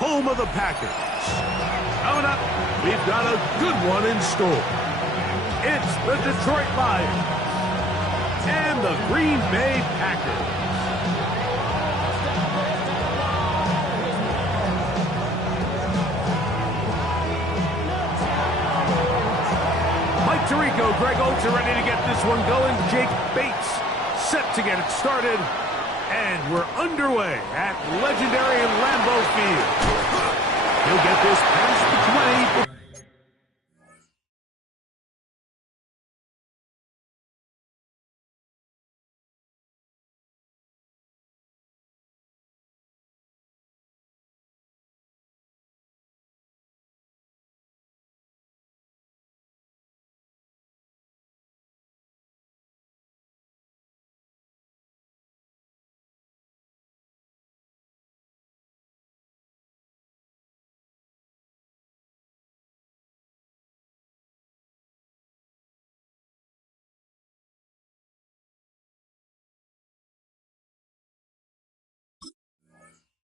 home of the Packers. Coming up, we've got a good one in store. It's the Detroit Lions and the Green Bay Packers. Mike Tirico, Greg Olds are ready to get this one going. Jake Bates set to get it started. And we're underway at legendary Lambeau Field. He'll get this past the 20.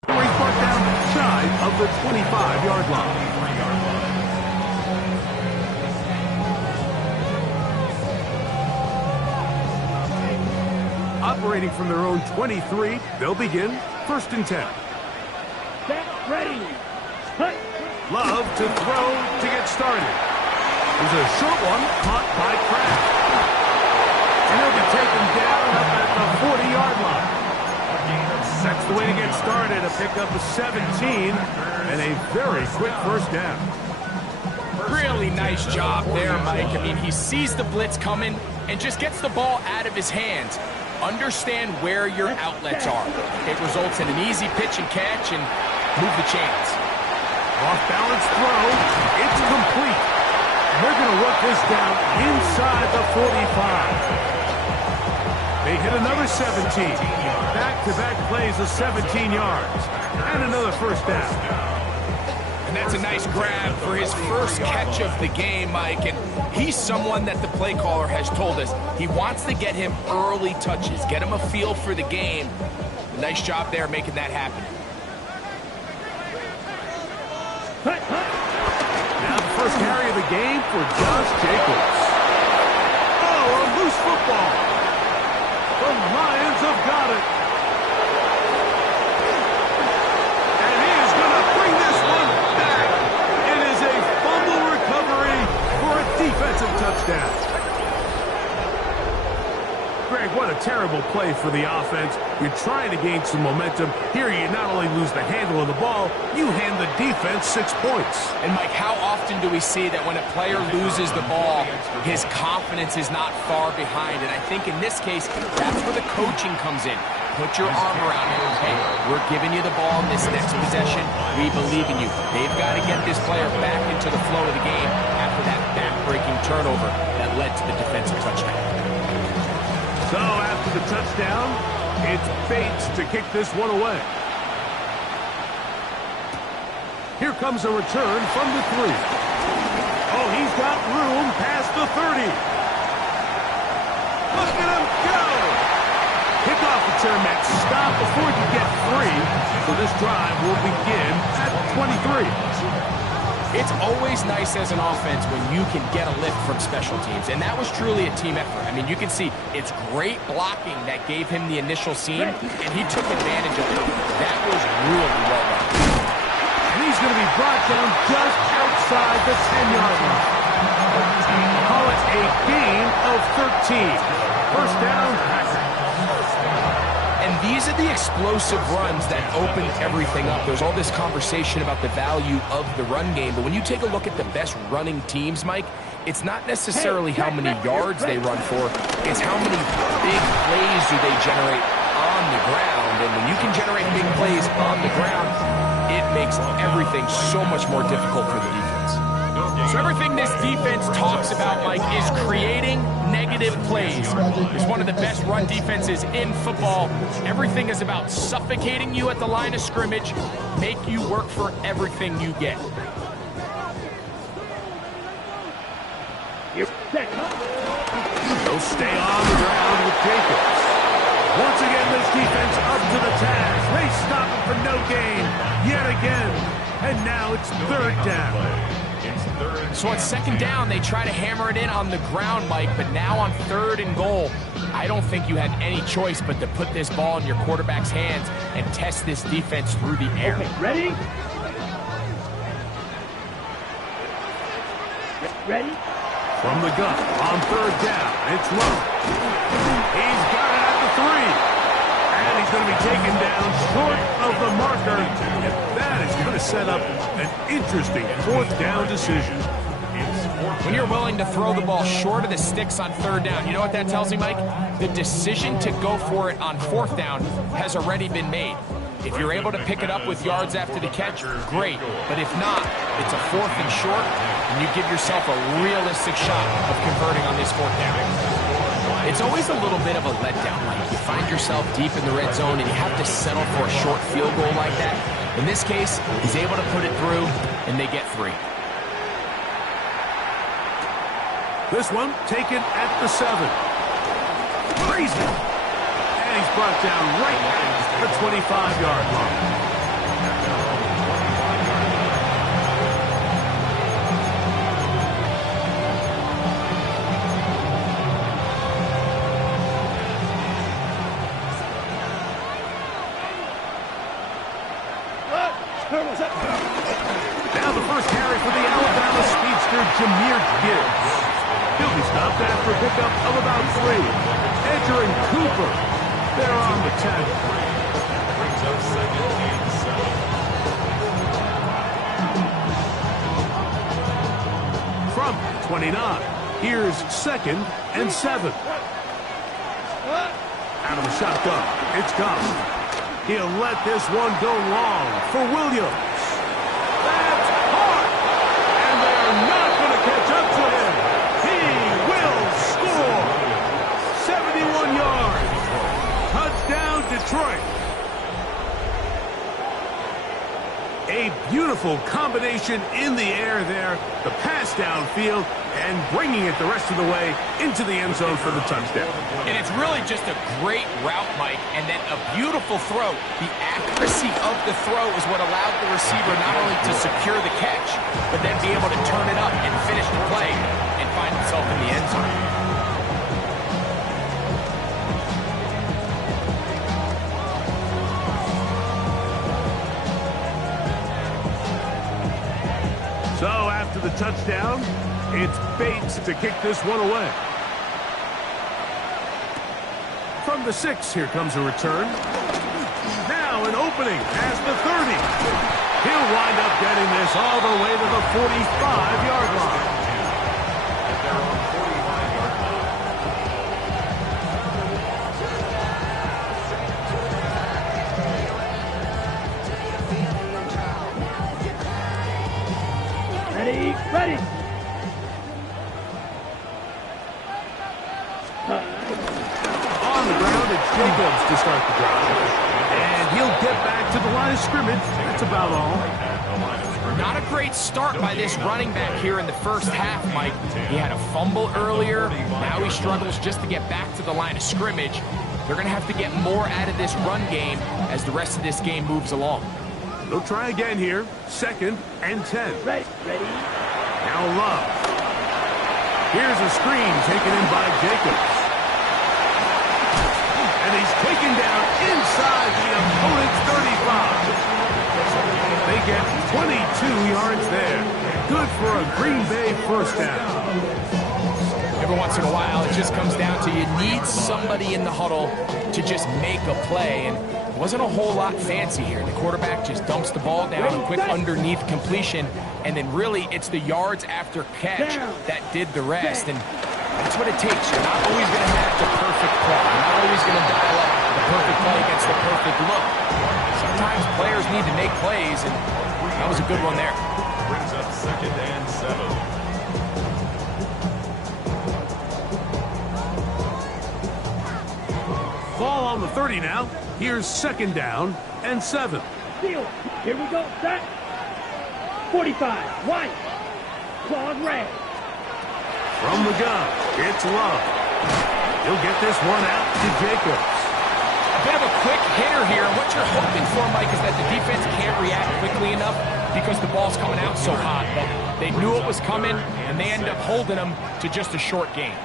He's brought down shy of the 25-yard line. Operating from their own 23, they'll begin 1st and 10. Ready. Love to throw to get started. There's a short one caught by Kraft. And he'll be taken down up at the 40-yard line. That's the way to get started, a pickup of 17 and a very quick 1st down. Really nice job there, Mike. I mean, he sees the blitz coming and just gets the ball out of his hands. Understand where your outlets are. It results in an easy pitch and catch and move the chains. Off-balance throw. It's complete. They're going to work this down inside the 45. They hit another 17. Back-to-back plays of 17 yards. And another 1st down. And that's a nice grab for his first catch of the game, Mike. And he's someone that the play caller has told us he wants to get him early touches, get him a feel for the game. Nice job there making that happen. Now the first carry of the game for Josh Jacobs. Oh, a loose football. The Lions have got it. And he is going to bring this one back. It is a fumble recovery for a defensive touchdown. Greg, what a terrible play for the offense. You're trying to gain some momentum. Here you not only lose the handle of the ball, you hand the defense 6 points. And Mike, how often do we see that when a player loses the ball, his confidence is not far behind? And I think in this case, that's where the coaching comes in. Put your arm around him. Hey, we're giving you the ball in this next possession. We believe in you. They've got to get this player back into the flow of the game after that back-breaking turnover that led to the defensive touchdown. So after the touchdown, it's Bates to kick this one away. Here comes a return from the 3. Oh, he's got room past the 30. Look at him go! Kickoff return that stop before you get 3. So this drive will begin at 23. It's always nice as an offense when you can get a lift from special teams, and that was truly a team effort. I mean, you can see it's great blocking that gave him the initial seam, and he took advantage of it. That was really well done. And he's going to be brought down just outside the 10-yard line. Call it a gain of 13. 1st down, Packers. And these are the explosive runs that open everything up. There's all this conversation about the value of the run game, but when you take a look at the best running teams, Mike, it's not necessarily how many yards they run for, it's how many big plays do they generate on the ground. And when you can generate big plays on the ground, it makes everything so much more difficult for the defense. So everything this defense talks about, Mike, is creating negative plays. It's one of the best run defenses in football. Everything is about suffocating you at the line of scrimmage, make you work for everything you get. They'll stay on the ground with Jacobs. Once again, this defense up to the task. They stop him for no gain yet again. And now it's third down. So on second down, they try to hammer it in on the ground, Mike, but now on third and goal, I don't think you had any choice but to put this ball in your quarterback's hands and test this defense through the air. Okay, ready? Ready? From the gun, on third down, it's Love. He's got it at the 3. And he's going to be taken down short of the marker. And that is going to set up an interesting fourth down decision. When you're willing to throw the ball short of the sticks on third down, you know what that tells me, Mike? The decision to go for it on fourth down has already been made. If you're able to pick it up with yards after the catch, great. But if not, it's a fourth and short, and you give yourself a realistic shot of converting on this fourth down. It's always a little bit of a letdown, Mike. You find yourself deep in the red zone, and you have to settle for a short field goal like that. In this case, he's able to put it through, and they get 3. This one taken at the 7. Crazy. And he's brought down right at the 25-yard line. Now the first carry for the Alabama speedster, Jahmyr Gibbs. He'll be stopped after a pickup of about 3. Edger and Cooper, they're on the 10. Brings up second and 7. From 29, here's second and 7. Out of the shotgun, it's gone. He'll let this one go long for Williams. That's hard. And they're not going to catch up to him. He will score. 71 yards. Touchdown, Detroit. A beautiful combination in the air there. The pass downfield and bringing it the rest of the way into the end zone for the touchdown. And it's really just a great route, Mike, and then a beautiful throw. The accuracy of the throw is what allowed the receiver not only to secure the catch, but then be able to turn it up and finish the play and find himself in the end zone. So after the touchdown, it's Bates to kick this one away. From the 6, here comes a return. Now an opening past the 30. He'll wind up getting this all the way to the 45-yard line. Ready? On the ground, it's Jacobs to start the drive. And he'll get back to the line of scrimmage. That's about all. Not a great start by this running back here in the first half, Mike. He had a fumble earlier. Now he struggles just to get back to the line of scrimmage. They're going to have to get more out of this run game as the rest of this game moves along. They'll try again here. Second and 10. Ready? Now Love. Here's a screen taken in by Jacobs. And he's taken down inside the opponent's 35. They get 22 yards there. Good for a Green Bay first down. Every once in a while, it just comes down to you need somebody in the huddle to just make a play. And it wasn't a whole lot fancy here. The quarterback just dumps the ball down, a quick underneath completion, and then really it's the yards after catch that did the rest. And that's what it takes. You're not always going to have the perfect play. You're not always going to dial up the perfect play against the perfect look. Sometimes players need to make plays, and that was a good one there. Brings up second and 7. Ball on the 30 now. Here's second down and 7. Deal. Here we go. Set. 45. White. Claude red. From the gun, it's Love. He'll get this one out to Jacobs. A bit of a quick hitter here. What you're hoping for, Mike, is that the defense can't react quickly enough. because the ball's coming out so hot. But they knew it was coming, and they end up holding them to just a short game.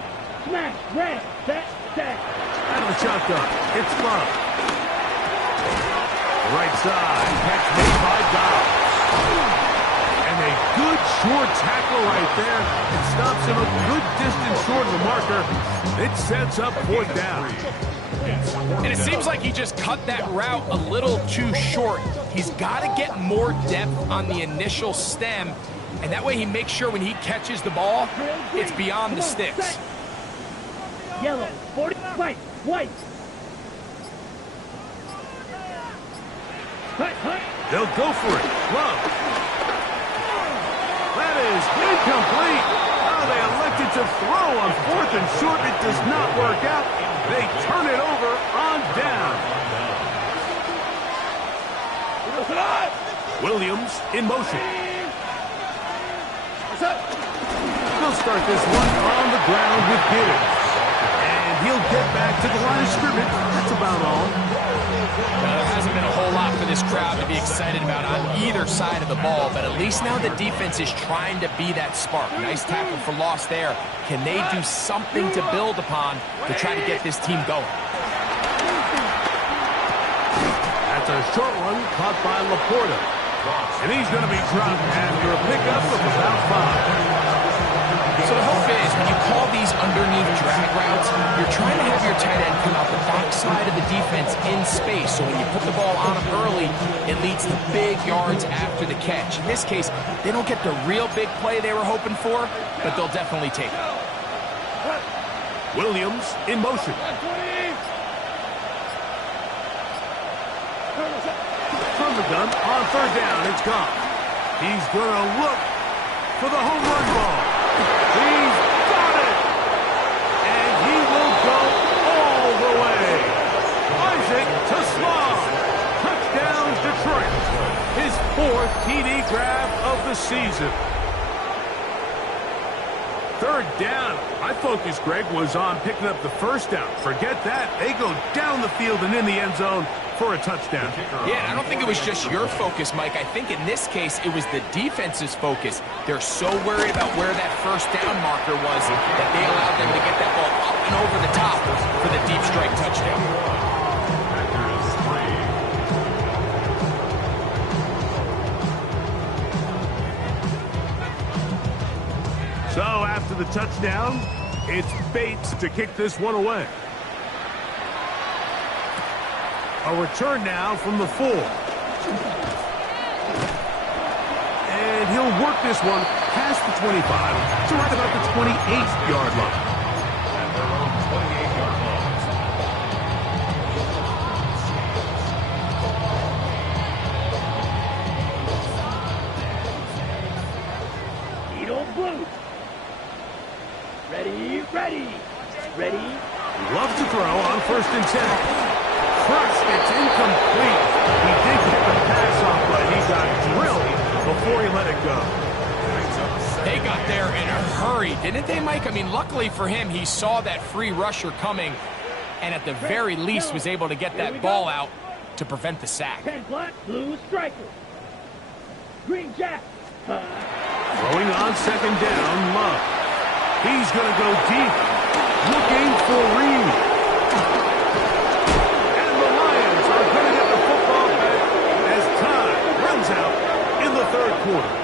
Smash, red, set, set. Out of the shotgun, it's Love. Right side, catch made by Dobbs. And a good short tackle right there. It stops him a good distance short of the marker. It sets up fourth down. And it seems like he just cut that route a little too short. He's got to get more depth on the initial stem, and that way he makes sure when he catches the ball, it's beyond the sticks. Yellow, 40, white, white. They'll go for it. Love. That is incomplete. Oh, they elected to throw on fourth and short. It does not work out. They turn it over on down. Williams in motion. They'll start this one on the ground with Gibbs. And he'll get back to the line of scrimmage. That's about all. Now, there hasn't been a whole lot for this crowd to be excited about on either side of the ball, but at least now the defense is trying to be that spark. Nice tackle for loss there. Can they do something to build upon to try to get this team going? That's a short one caught by Laporta. And he's going to be dropped after a pickup of about 5. So the hope is when you call these underneath drag routes, you're trying to have your tight end come out the backside of the defense in space. So when you put the ball on him early, it leads to big yards after the catch. In this case, they don't get the real big play they were hoping for, but they'll definitely take it. Williams in motion. From the gun on third down, it's gone. He's going to look for the home run ball. He's got it! And he will go all the way. Isaac to Slav. Touchdown, Detroit. His 4th TD grab of the season. Third down. My focus, Greg, was on picking up the first down. Forget that. They go down the field and in the end zone for a touchdown. Yeah, I don't think it was just your focus, Mike. I think in this case, it was the defense's focus. They're so worried about where that first down marker was that they allowed them to get that ball up and over the top for the deep strike touchdown. So after the touchdown, it's Bates to kick this one away. A return now from the 4. And he'll work this one past the 25 to right about the 28-yard line. At their own 28-yard line. Eagle blue. Ready, ready, ready. Love to throw on 1st and 10. First, it's incomplete. He did get the pass off, but he got drilled before he let it go. They got there in a hurry, didn't they, Mike? I mean, luckily for him, he saw that free rusher coming, and at the very least was able to get that ball out to prevent the sack. 10 black, blue striker. Green jack. Throwing on 2nd down, Love. He's going to go deep, looking for Reed. And the Lions are going to get the football back as time runs out in the 3rd quarter.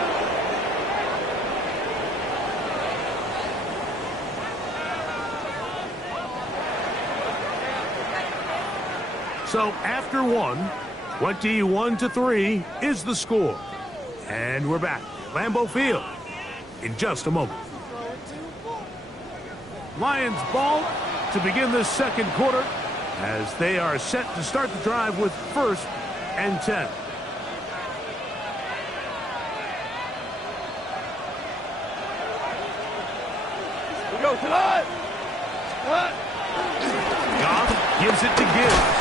So after 21-3 is the score. And we're back at Lambeau Field in just a moment. Lions ball to begin the 2nd quarter as they are set to start the drive with 1st and 10. We go tonight. Goff gives it to Gibbs,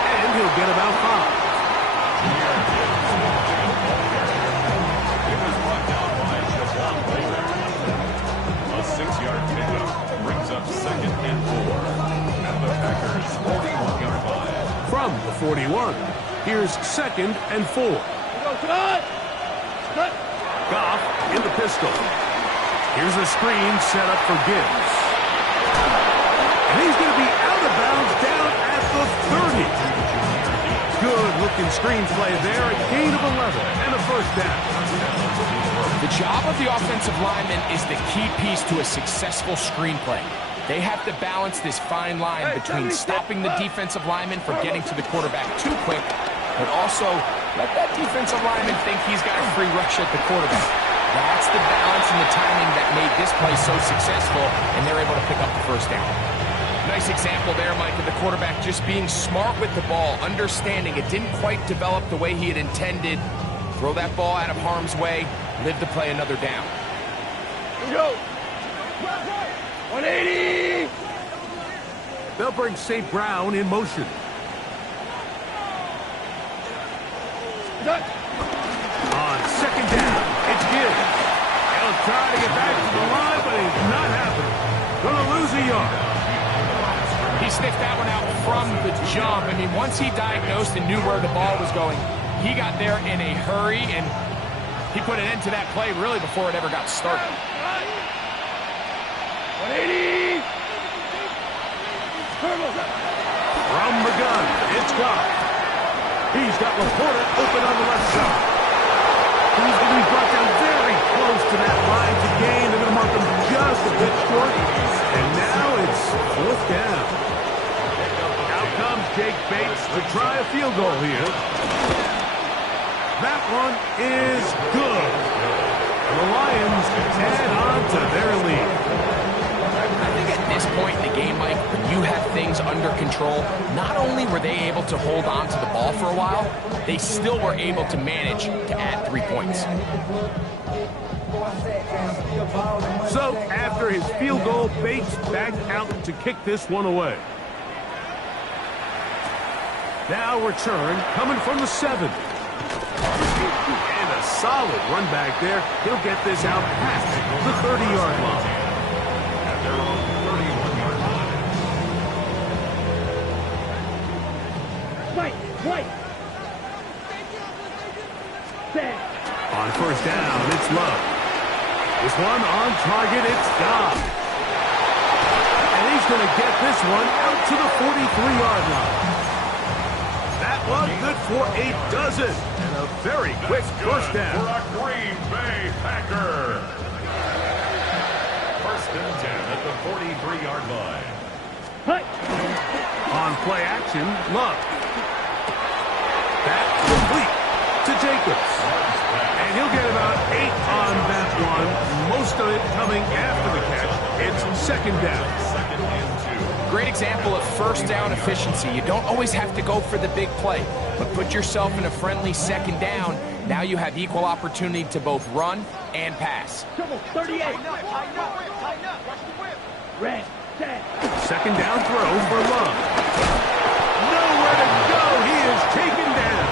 and he'll get about 5. It was brought down by Javon Baker. A 6-yard pickup brings up 2nd and 4. And the Packers 41-yard line. From the 41, here's 2nd and 4. We go tonight. pistol. Here's a screen set up for Gibbs. And he's going to be out of bounds down at the 30. Good-looking screenplay there, a gain of 11 and a first down. The job of the offensive lineman is the key piece to a successful screenplay. They have to balance this fine line between stopping the defensive lineman from getting to the quarterback too quick, but also let that defensive lineman think he's got a free rush at the quarterback. That's the balance and the timing that made this play so successful, and they're able to pick up the first down. Nice example there, Mike, of the quarterback just being smart with the ball, understanding it didn't quite develop the way he had intended. Throw that ball out of harm's way, live to play another down. Here we go. 180. They'll bring St. Brown in motion. On second down, it's Gibbs. He'll try to get back to the line, but he's not happening. Gonna lose a yard. He sniffed that one out from the jump. I mean, once he diagnosed and knew where the ball was going, he got there in a hurry, and he put an end to that play really before it ever got started. 180. From the gun, it's Goff. He's got Laporta open on the left side. He's going to be brought down very close to that line to gain. They're going to mark him just a bit short. And now it's fourth down. Out comes Jake Bates to try a field goal here. That one is good. The Lions add on to their lead. I think at this point in the game, Mike, when you have things under control, not only were they able to hold on to the ball for a while, they still were able to manage to add 3 points. So, after his field goal, Bates back out to kick this one away. Now return coming from the 7. And a solid run back there. He'll get this out past the 30-yard line. At their own 31-yard line. White. Set. On first down, it's Love. This one on target, it's Goff. And he's going to get this one out to the 43-yard line. That one good for a dozen. And a very quick first down. For a Green Bay Packer. First and 10 at the 43-yard line. Hut. On play action, Love. That complete to Jacobs. And he'll get about 8 on that one. Most of it coming after the catch. It's second down. Second and 2. Great example of first down efficiency. You don't always have to go for the big play, but put yourself in a friendly second down. Now you have equal opportunity to both run and pass. Triple 38. Red. Set. Second down throw for Love. Nowhere to go. He is taken down.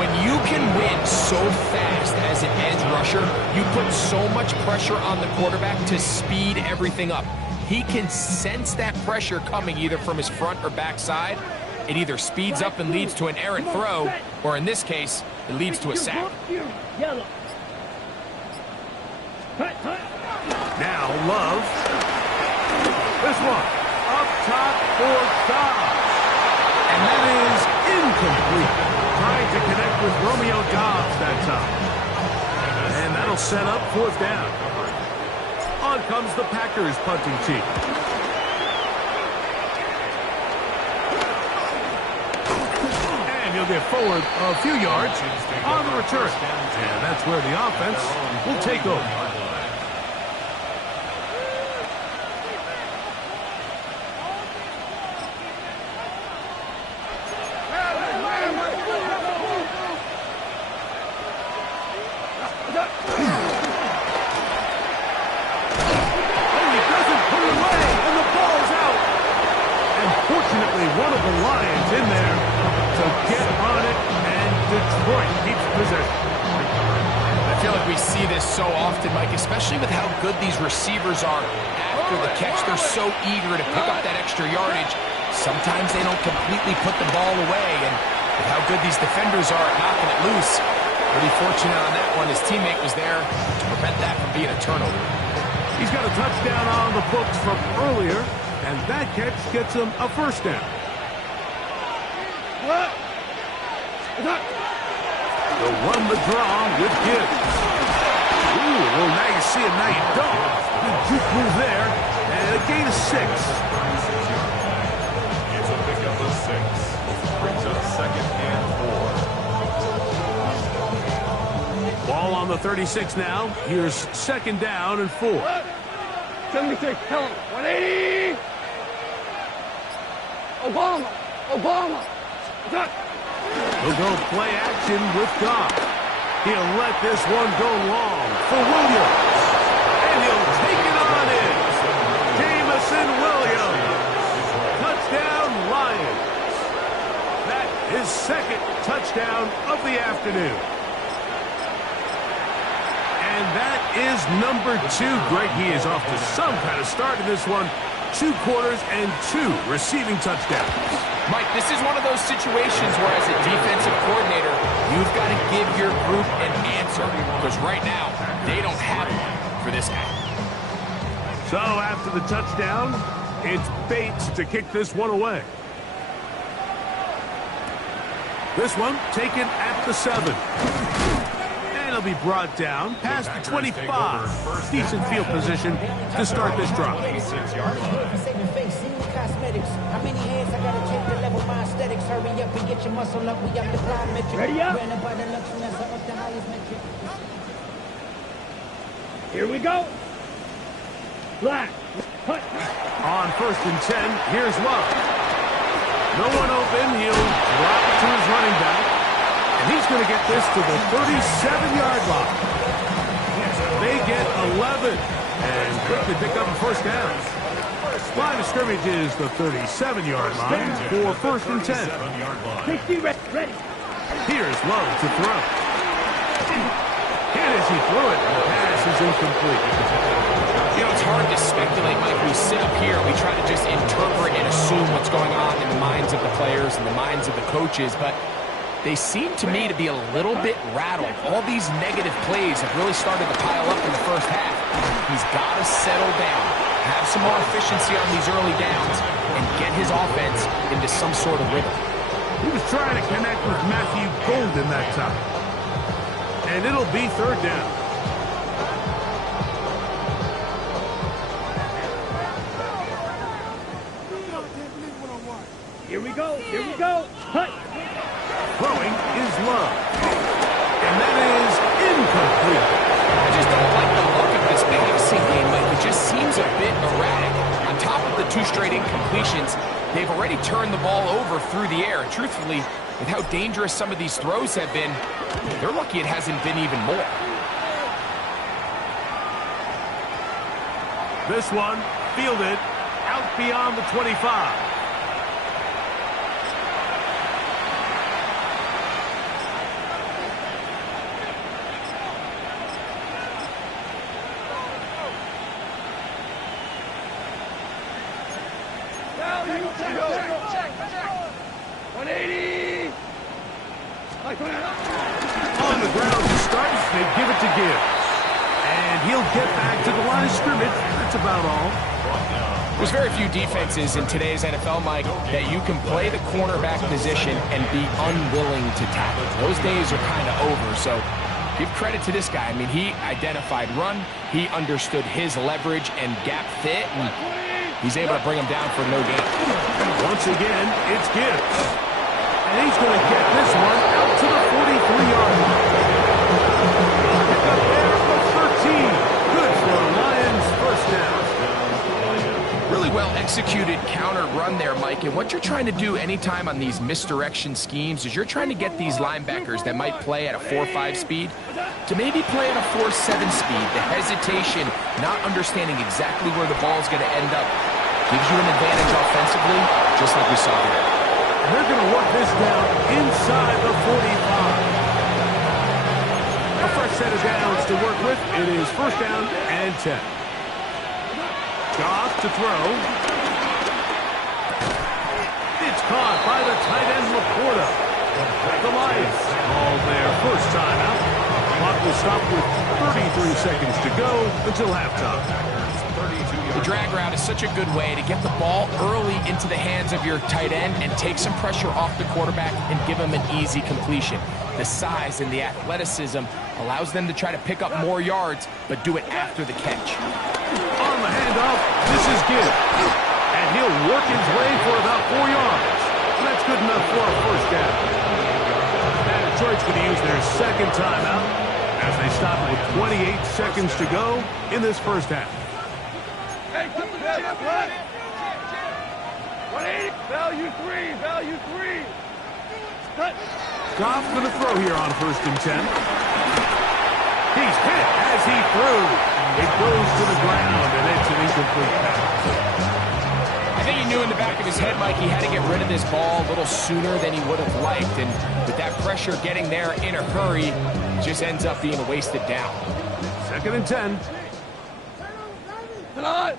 When you can win so fast as an edge rusher, you put so much pressure on the quarterback to speed everything up. He can sense that pressure coming either from his front or back side. It either speeds up and leads to an errant throw, or in this case, it leads to a sack. Yellow. Hut. Now Love. This one up top for Dobbs. And that is incomplete. Trying to connect with Romeo Dobbs that time. And that'll set up fourth down. On comes the Packers punting team. And he'll get forward a few yards on the return. And that's where the offense will take over. One of the Lions in there to get on it, and Detroit keeps possession. I feel like we see this so often, Mike, especially with how good these receivers are after the catch. They're so eager to pick up that extra yardage. Sometimes they don't completely put the ball away, and with how good these defenders are at knocking it loose, Pretty fortunate on that one. His teammate was there to prevent that from being a turnover. He's got a touchdown on the books from earlier, and that catch gets him a first down. They'll run the draw with Gibbs. Ooh, well, now you see it, now you don't. Good juke move there, and a gain of 6. 36 yards. It's a pickup of 6. Brings up second and 4. Ball on the 36 now. Here's second down and 4. 76, tell him. 180. Obama. He'll go play action with Goff. He'll let this one go long for Williams. And he'll take it on in. Jamison Williams. Touchdown, Lions. That is second touchdown of the afternoon. And that is number 2. Greg, he is off to some kind of start in this one. 2 quarters and 2 receiving touchdowns. Mike, this is one of those situations where as a defensive coordinator, you've got to give your group an answer. Because right now, they don't have one for this guy. So after the touchdown, it's Bates to kick this one away. This one taken at the 7. And it'll be brought down past the 25. Decent field position to start this drive. 6-yard line. How many hands I gotta take to level my aesthetics? Hurry up and get your muscle up. We up the plyometric. Ready up. Ran by the luxury, that's up the highest metric. Here we go. Black. Hut. On 1st and 10, here's Love. No one open. He'll drop it to his running back. And he's going to get this to the 37-yard line. They get 11 and quickly pick up a first down. Line of scrimmage is the 37-yard line for 1st and 10. 60 ready. Here's Love to throw. And as he threw it, the pass is incomplete. You know, it's hard to speculate, Mike. We sit up here and we try to just interpret and assume what's going on in the minds of the players and the minds of the coaches, but they seem to me to be a little bit rattled. All these negative plays have really started to pile up in the first half. He's got to settle down, have some more efficiency on these early downs, and get his offense into some sort of rhythm. He was trying to connect with Matthew Golden that time. And it'll be 3rd down. Here we go. Here we go. Hut. Throwing is Love. And that is incomplete. I just don't like the look of this passing game, Mike. It just seems a bit erratic. On top of the 2 straight incompletions, they've already turned the ball over through the air. And truthfully, with how dangerous some of these throws have been, they're lucky it hasn't been even more. This one fielded out beyond the 25. Check. 180. On the ground to start, they give it to Gibbs. And he'll get back to the line of scrimmage. That's about all. There's very few defenses in today's NFL, Mike, that you can play the cornerback position and be unwilling to tackle. Those days are kind of over, so give credit to this guy. I mean, he identified run, he understood his leverage and gap fit, and he's able to bring him down for no gain. Once again, it's Gibbs. And he's going to get this one out to the 43-yard line. Pick up there for 13. Good for a Lions first down. Really well executed counter run there, Mike. And what you're trying to do anytime on these misdirection schemes is you're trying to get these linebackers that might play at a 4.5 speed to maybe play at a 4.7 speed. The hesitation, not understanding exactly where the ball is going to end up, gives you an advantage offensively, just like we saw here. They're going to work this down inside the 45. A fresh set of downs to work with. It is 1st down and 10. Goff to throw. It's caught by the tight end, Laporta. The Lions call their first timeout. Clock will stop with 33 seconds to go until halftime. The drag route is such a good way to get the ball early into the hands of your tight end and take some pressure off the quarterback and give him an easy completion. The size and the athleticism allows them to try to pick up more yards, but do it after the catch. On the handoff, this is Gibbs. And he'll work his way for about 4 yards. And that's good enough for a first down. And Detroit's going to use their second timeout as they stop with 28 seconds to go in this first half. Hey, keep the chip, run. 180. Value three. Cut. Goff going to throw here on 1st and 10. He's hit as he threw. It goes to the ground, and it's an incomplete pass. I think he knew in the back of his head, Mike, he had to get rid of this ball a little sooner than he would have liked. And with that pressure getting there in a hurry, it just ends up being a wasted down. 2nd and 10. A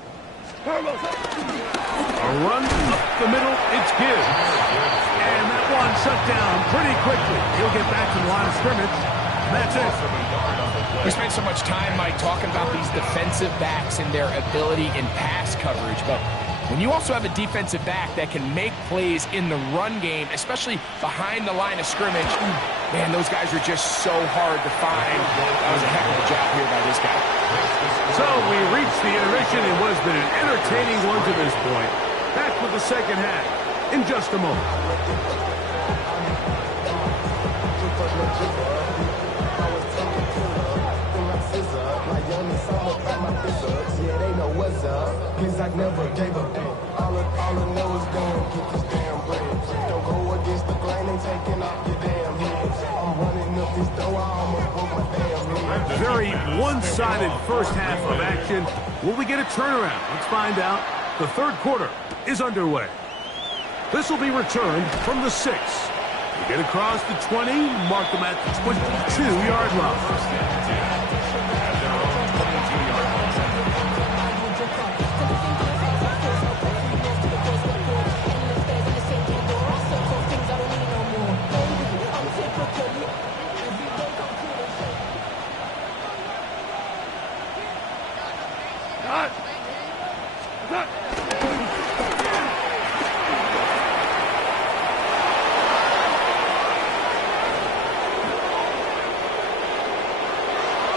run up the middle, it's Gibbs. And that one shut down pretty quickly. He'll get back to the line of scrimmage. That's it. We spent so much time, Mike, talking about these defensive backs and their ability in pass coverage, but when you also have a defensive back that can make plays in the run game, especially behind the line of scrimmage, man, those guys are just so hard to find. That was a heck of a job here by this guy. So we reached the intermission in what has been an entertaining one to this point. Back with the second half in just a moment. Yeah, they know what's up. Cause I never gave up. All I know is going get this damn bread. Don't go against the grain and taking off your damn head. I'm running up this door, I almost broke my damn head. Very one-sided first half of action. Will we get a turnaround? Let's find out. The third quarter is underway. This will be returned from the 6. We get across the 20, mark them at the 22-yard line.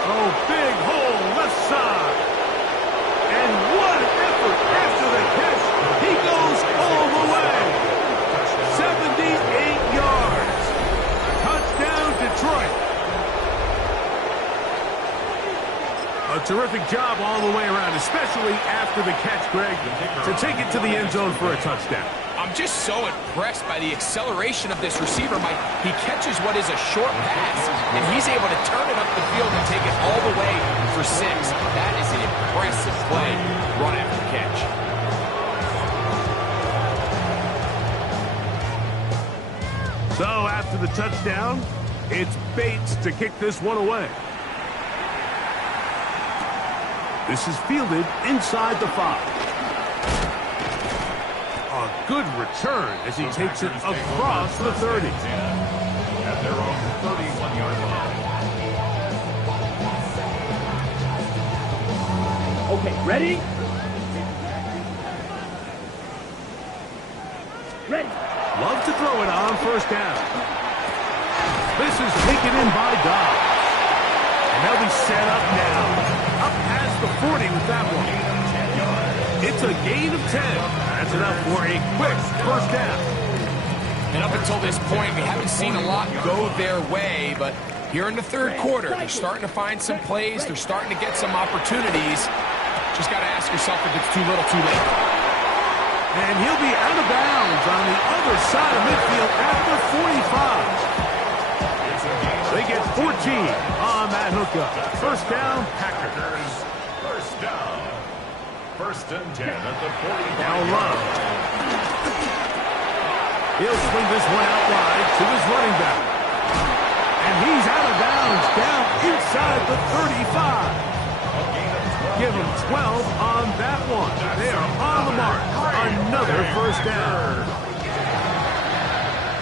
Oh, big hole left side. And what an effort after the catch. He goes all the way. 78 yards. Touchdown, Detroit. A terrific job all the way around, especially after the catch, Greg, to take it to the end zone for a touchdown. I'm just so impressed by the acceleration of this receiver, Mike. He catches what is a short pass, and he's able to turn it up the field and take it all the way for 6. That is an impressive play, run after catch. So after the touchdown, it's Bates to kick this one away. This is fielded inside the 5. A good return as he takes it across the 30. At their own 31-yard line. Okay, ready? Ready. Love to throw it on 1st down. This is taken in by Dobbs. And they'll be set up now. Up past the 40 with that one. It's a gain of 10. That's enough for a quick first down. And up until this point, we haven't seen a lot go their way, but here in the third quarter, they're starting to find some plays. They're starting to get some opportunities. Just got to ask yourself if it's too little, too late. And he'll be out of bounds on the other side of midfield at the 45. They get 14 on that hookup. First down, Packers. First down. 1st and 10 at the 45. Now Love. He'll swing this one out wide to his running back. And he's out of bounds down inside the 35. Give him 12 on that one. They are on the mark. Another first down.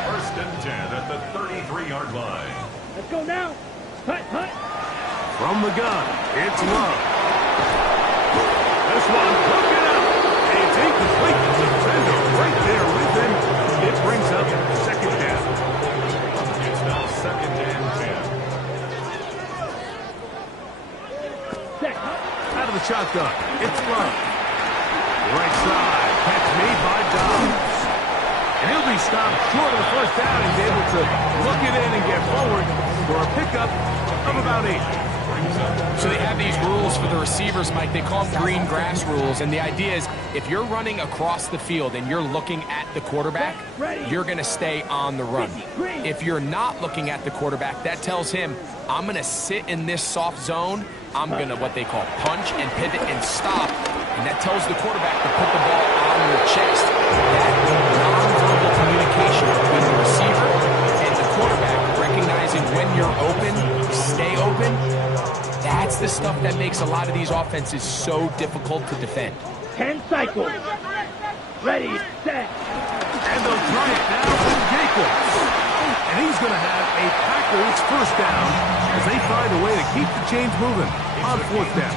First and 10 at the 33-yard line. Let's go now. Hut, hut. From the gun, it's Love. This one, look it up. It's incomplete. The defender right there with him. It brings up second down. It's now second and 10. Set. Out of the shotgun, it's Love. Right side, catch made by Dobbs. And he'll be stopped short of the first down. He's able to look it in and get forward for a pickup of about 8. So they have these rules for the receivers, Mike. They call them green grass rules. And the idea is if you're running across the field and you're looking at the quarterback, you're going to stay on the run. If you're not looking at the quarterback, that tells him, I'm going to sit in this soft zone. I'm going to what they call punch and pivot and stop. And that tells the quarterback to put the ball on your chest. That nonverbal communication between the receiver and the quarterback, recognizing when you're open, stay open, that's the stuff that makes a lot of these offenses so difficult to defend. 10 cycles. Ready, set. And they'll try it now with Jacobs. And he's going to have a Packers first down as they find a way to keep the chains moving on fourth down.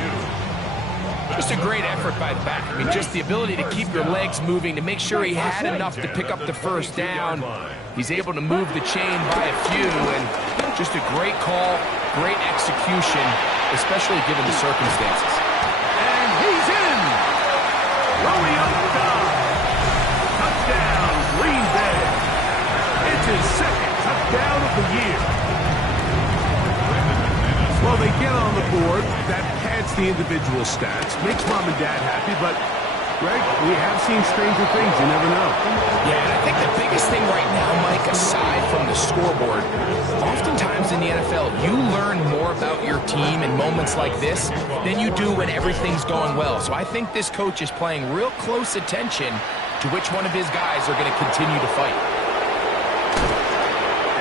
Just a great effort by the back. I mean, just the ability to keep your legs moving, to make sure he had enough to pick up the first down. He's able to move the chain by a few, and just a great call, great execution, especially given the circumstances. And he's in! Romeo Dobbs. Touchdown, Green Bay. It's his second touchdown of the year. Well, they get on the board. That pads the individual stats. Makes mom and dad happy, but, Greg, we have seen stranger things. You never know. Yeah, and I think the biggest thing right now, Mike, aside from the scoreboard, oftentimes in the NFL, you learn more about your team in moments like this than you do when everything's going well. So I think this coach is paying real close attention to which one of his guys are going to continue to fight.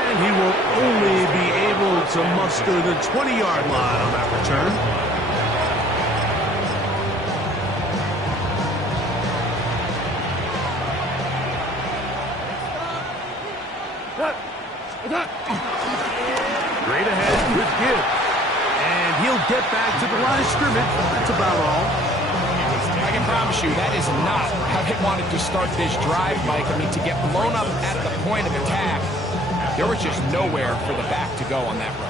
And he will only be able to muster the 20-yard line on that return. Straight ahead with Gibbs. And he'll get back to the line of scrimmage. That's about all. I can promise you that is not how they wanted to start this drive, Mike. I mean, to get blown up at the point of attack, there was just nowhere for the back to go on that run.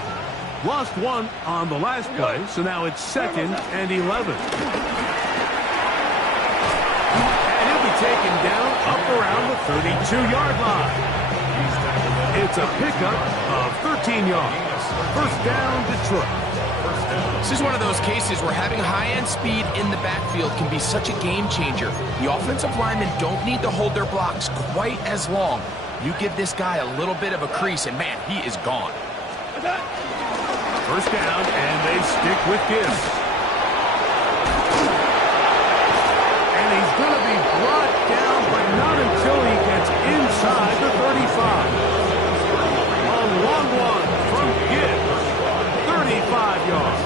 Lost one on the last play, so now it's 2nd and 11. And he'll be taken down up around the 32-yard line. It's a pickup of 13 yards. First down, Detroit. This is one of those cases where having high-end speed in the backfield can be such a game changer. The offensive linemen don't need to hold their blocks quite as long. You give this guy a little bit of a crease, and man, he is gone. First down, and they stick with Gibbs. And he's going to be brought down, but not until he gets inside the 35. A long one from Gibbs. 35 yards.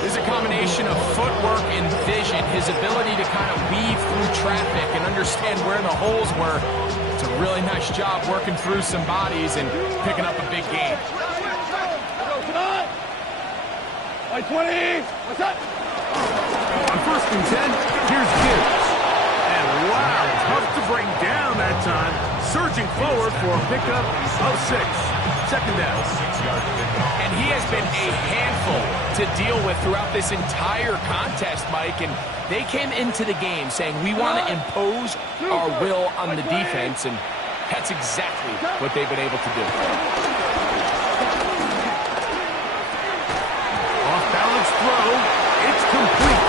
This is a combination of footwork and vision, his ability to kind of weave through traffic and understand where the holes were. It's a really nice job working through some bodies and picking up a big gain. Come on! 20! What's up? On 1st and 10, here's Gibbs. And wow, tough to bring down that time. Surging forward for a pickup of 6. Second down. And he has been a handful to deal with throughout this entire contest, Mike. And they came into the game saying, we want to impose our will on the defense. And that's exactly what they've been able to do. Off-balance throw. It's complete.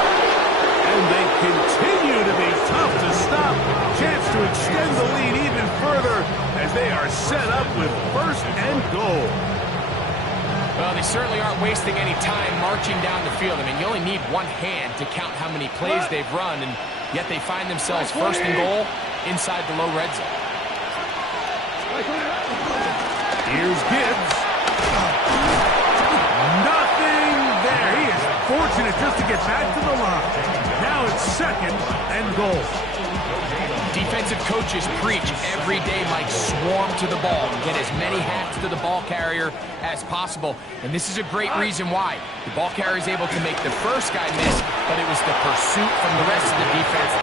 And they continue to be tough to stop. Chance to extend the lead even further as they are set up with 1st and goal. Well, they certainly aren't wasting any time marching down the field. I mean, you only need one hand to count how many plays they've run, and yet they find themselves 1st and goal inside the low red zone. Here's Gibbs. Nothing there. He is fortunate just to get back to the line. Now it's 2nd and goal. Defensive coaches preach every day, Mike, swarm to the ball. Get as many hats to the ball carrier as possible. And this is a great reason why. The ball carrier is able to make the first guy miss, but it was the pursuit from the rest of the defense.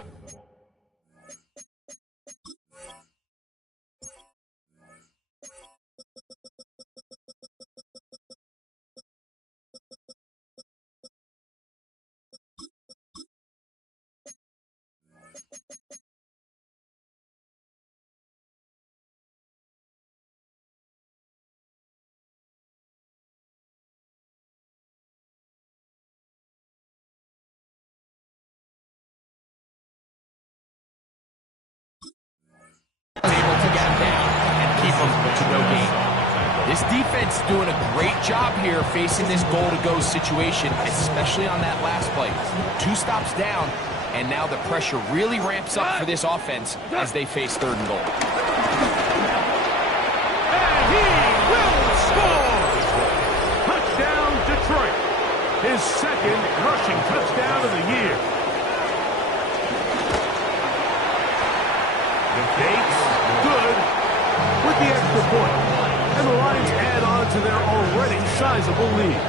Able to get him down and keep him to no gain. This defense is doing a great job here facing this goal-to-go situation, especially on that last play. 2 stops down, and now the pressure really ramps up for this offense as they face 3rd and goal. And he will score! Touchdown, Detroit. His 2nd rushing touchdown of the year. The Bates, good, with the extra point. And the Lions add on to their already sizable lead.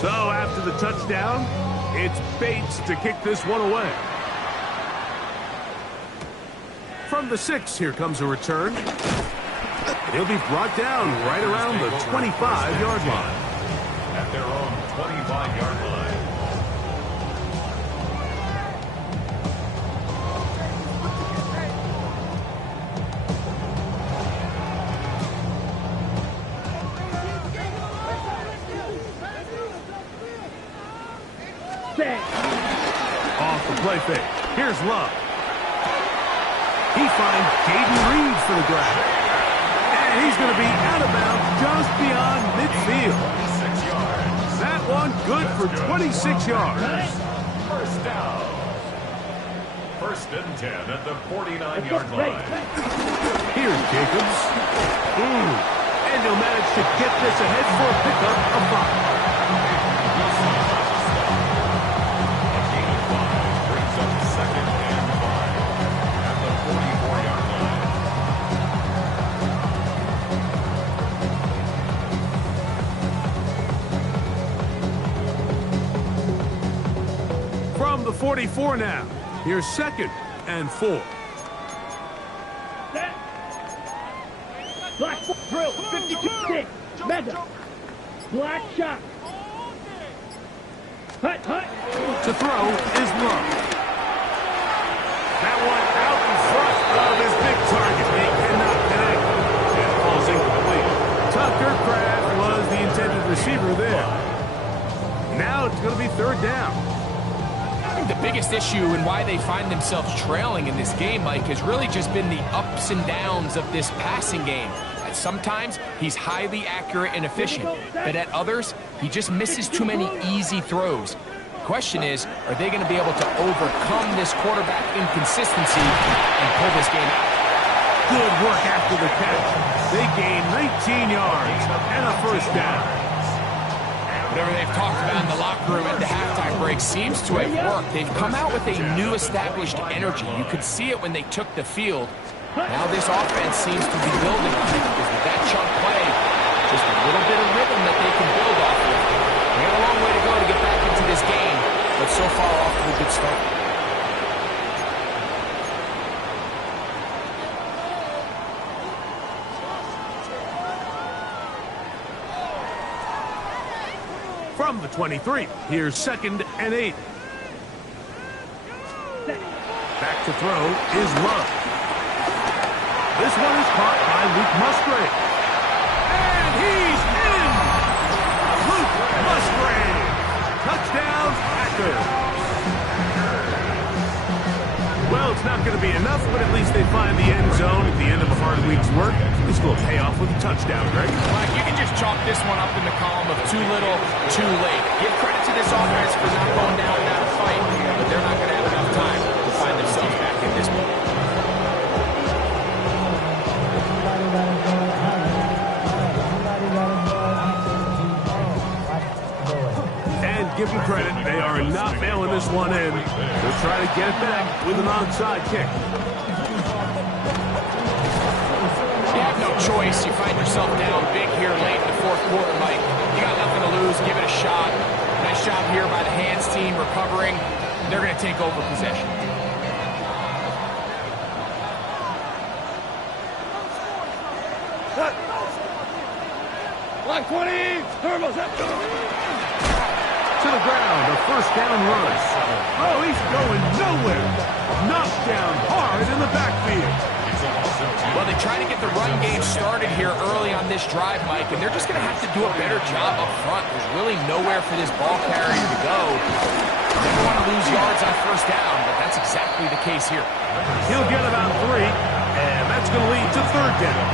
So after the touchdown, it's Bates to kick this one away. From the 6, here comes a return. He'll be brought down right around the 25-yard line. At their own 25-yard line. Off the play fake. Here's Love. He finds Jaden Reed for the grab. And he's going to be out of bounds just beyond midfield. 26 yards. That one good for 26 yards. First down. 1st and 10 at the 49-yard line. Here's Jacobs. And he'll manage to get this ahead for a pickup of 5. A gain of 5 brings up 2nd and 5 at the 44-yard line. From the 44 now. Here's 2nd and 4. Black drill, 52-6, Meda. Black shot. Hut. To throw is Love. That one out in front of his big target. They cannot connect. And it falls incomplete. Tucker Kraft was the intended receiver there. Now it's going to be 3rd down. I think the biggest issue and why they find themselves trailing in this game, Mike, has really just been the ups and downs of this passing game. At sometimes, he's highly accurate and efficient, but at others, he just misses too many easy throws. The question is, are they going to be able to overcome this quarterback inconsistency and pull this game out? Good work after the catch. They gain 19 yards and a 1st down. Whatever they've talked about in the locker room at the halftime break seems to have worked. They've come out with a new established energy. You could see it when they took the field. Now this offense seems to be building on it because with that chunk play, just a little bit of rhythm that they can build off of. They got a long way to go to get back into this game, but so far off to a good start. From the 23, here's 2nd and 8. Back to throw is Love. This one is caught by Luke Musgrave. And he's in! Luke Musgrave! Touchdown, Packers! Well, it's not going to be enough, but at least they find the end zone at the end of a hard week's work. This will pay off with a touchdown, Greg. Mike, you can just chalk this one up in the column of too little, too late. Give credit to this offense for not going down without a fight, but they're not going to have enough time to find themselves back in this one. give them credit. They are not mailing this one in. They'll try to get it back with an onside kick. You have no choice. You find yourself down big here late in the fourth quarter, Mike. You got nothing to lose. Give it a shot. Nice job here by the hands team recovering. They're going to take over possession. Line 20, turbos up. To the ground, a first down run. Oh, he's going nowhere. Knocked down hard in the backfield. Well, they try to get the run game started here early on this drive, Mike, and they're just going to have to do a better job up front. There's really nowhere for this ball carrier to go. They don't want to lose yards on first down, but that's exactly the case here. He'll get about 3, and that's going to lead to third down.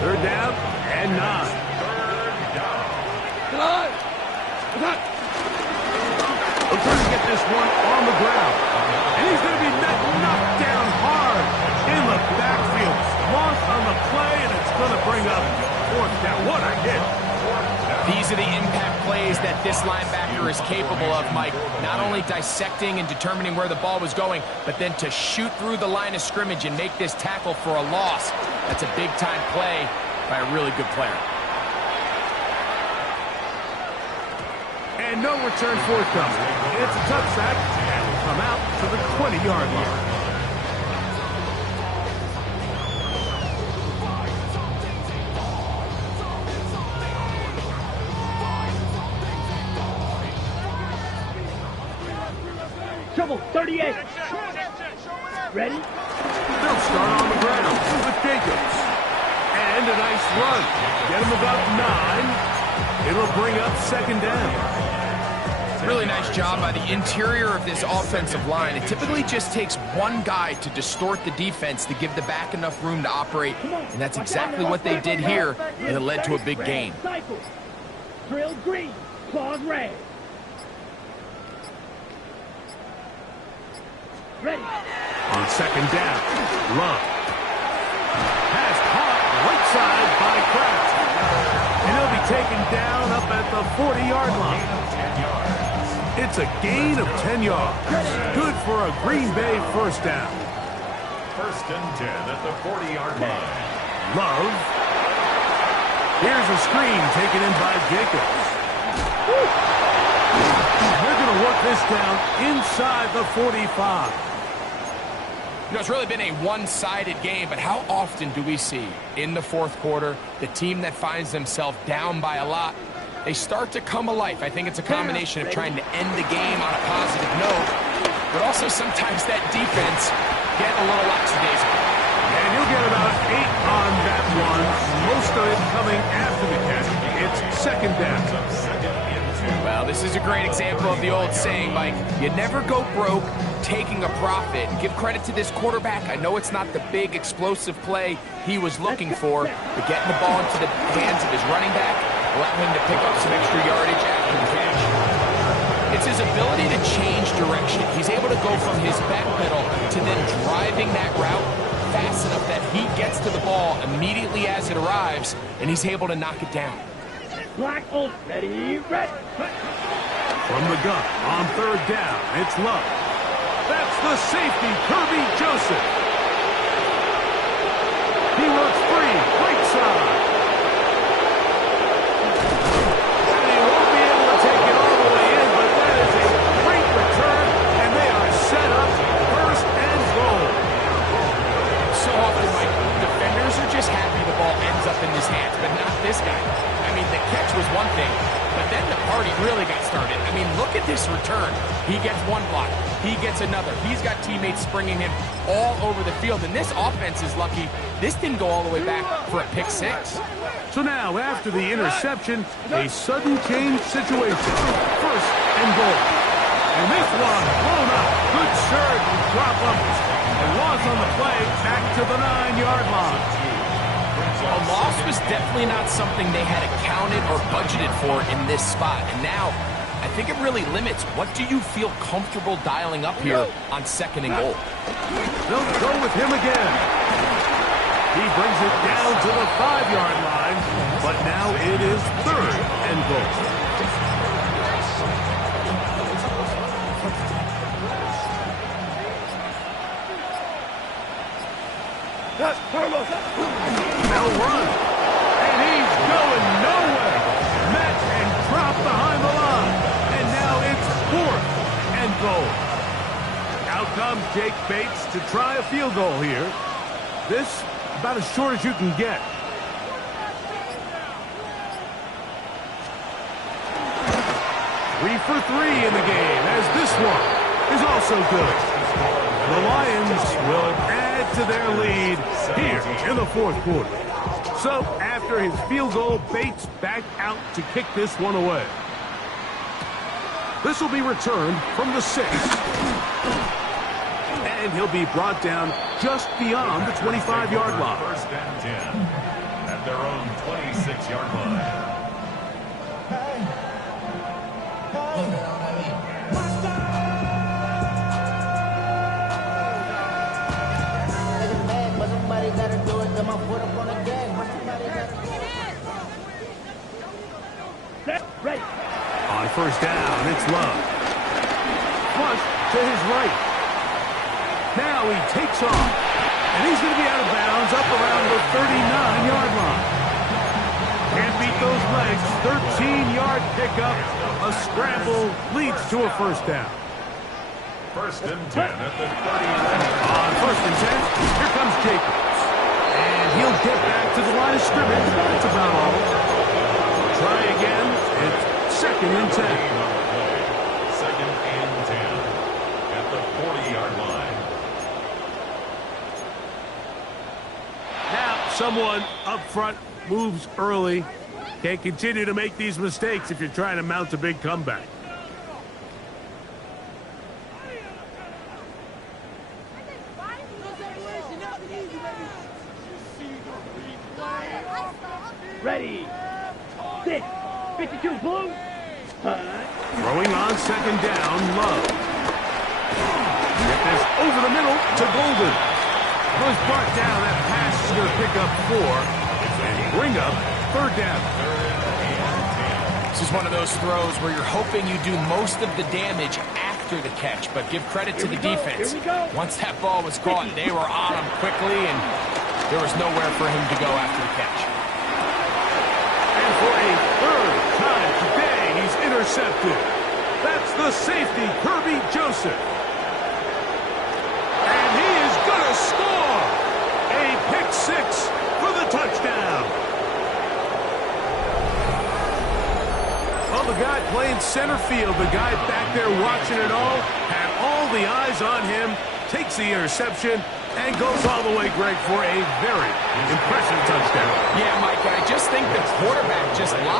Third down and 9. We're trying to get this one on the ground. And he's going to be knocked down hard in the backfield. Lost on the play, and it's going to bring up fourth down. What a hit. These are the impact plays that this linebacker is capable of, Mike. Not only dissecting and determining where the ball was going, but then to shoot through the line of scrimmage and make this tackle for a loss. That's a big-time play by a really good player. And no return forthcoming. It's a tough sack, and will come out to the 20-yard line. Trouble, 38. Ready? They'll start on the ground with Jacobs. And a nice run. Get him about 9. It'll bring up second down. Really nice job by the interior of this offensive line. It typically just takes one guy to distort the defense to give the back enough room to operate, and that's exactly what they did here, and it led to a big gain. Drill green, claws red. Ready. On second down, Love. Pass caught right side by Kraft. And he'll be taken down up at the 40-yard line. It's a gain of 10 yards. Good for a Green Bay first down. First and 10 at the 40-yard line. Love. Here's a screen taken in by Jacobs. They're going to work this down inside the 45. You know, it's really been a one-sided game, but how often do we see in the fourth quarter the team that finds themselves down by a lot, they start to come alive. I think it's a combination of trying to end the game on a positive note, but also sometimes that defense get a little lackadaisical. And you'll get about 8 on that one, most of it coming after the catch. It's second down. Well, this is a great example of the old saying, Mike, you never go broke taking a profit. And give credit to this quarterback. I know it's not the big explosive play he was looking for, but getting the ball into the hands of his running back, allowing him to pick up some extra yardage after the catch. It's his ability to change direction. He's able to go from his back pedal to then driving that route fast enough that he gets to the ball immediately as it arrives, and he's able to knock it down. Black hold, ready, red. From the gun, on third down, it's Love. That's the safety, Kirby Joseph. He works free, right side. And he won't be able to take it all the way in, but that is a great return, and they are set up first and goal. So often, Mike, defenders are just happy the ball ends up in his hands, but not this guy. I mean, the catch was one thing, but then the party really got started. I mean, look at this return. He gets one block. He gets another. He's got teammates springing him all over the field, and this offense is lucky. This didn't go all the way back for a pick six. So now, after the interception, a sudden change situation. First and goal. And this one blown up. Good surge and drop up. A loss on the play back to the 9-yard line. A loss was definitely not something they had accounted or budgeted for in this spot. And now, I think it really limits what do you feel comfortable dialing up here on second and goal. They'll go with him again. He brings it down to the 5-yard line, but now it is third and goal. Bates to try a field goal here. This about as short as you can get. Three for three in the game, as this one is also good. The Lions will add to their lead here in the fourth quarter. So, after his field goal, Bates back out to kick this one away. This will be returned from the 6. And he'll be brought down just beyond the 25-yard line. First and 10 at their own 26-yard line. Ready. On first down, it's Love. Flush to his right. Now he takes off. And he's going to be out of bounds up around the 39-yard line. Can't beat those legs. 13-yard pickup. A scramble leads to a first down. First and 10 at the 30-yard line. On first and 10, here comes Jacobs. And he'll get back to the line of scrimmage. That's about all. Try again. It's second and 10. Second and 10 at the 40-yard line. Now someone up front moves early. Can't continue to make these mistakes if you're trying to mount a big comeback. Ready. 6. 52 blue. Throwing on second down, Love. Get this over the middle to Golden. Was brought down. That pass is going to pick up 4 and bring up third down. This is one of those throws where you're hoping you do most of the damage after the catch, but give credit to the defense. Once that ball was caught, they were on him quickly, and there was nowhere for him to go after the catch. And for a third time today, he's intercepted. That's the safety, Kirby Joseph. And he is going to score. A pick 6 for the touchdown. Well, the guy playing center field, the guy back there watching it all, had all the eyes on him, takes the interception, and goes all the way, Greg, for a very impressive touchdown. Yeah, Mike, and I just think the quarterback just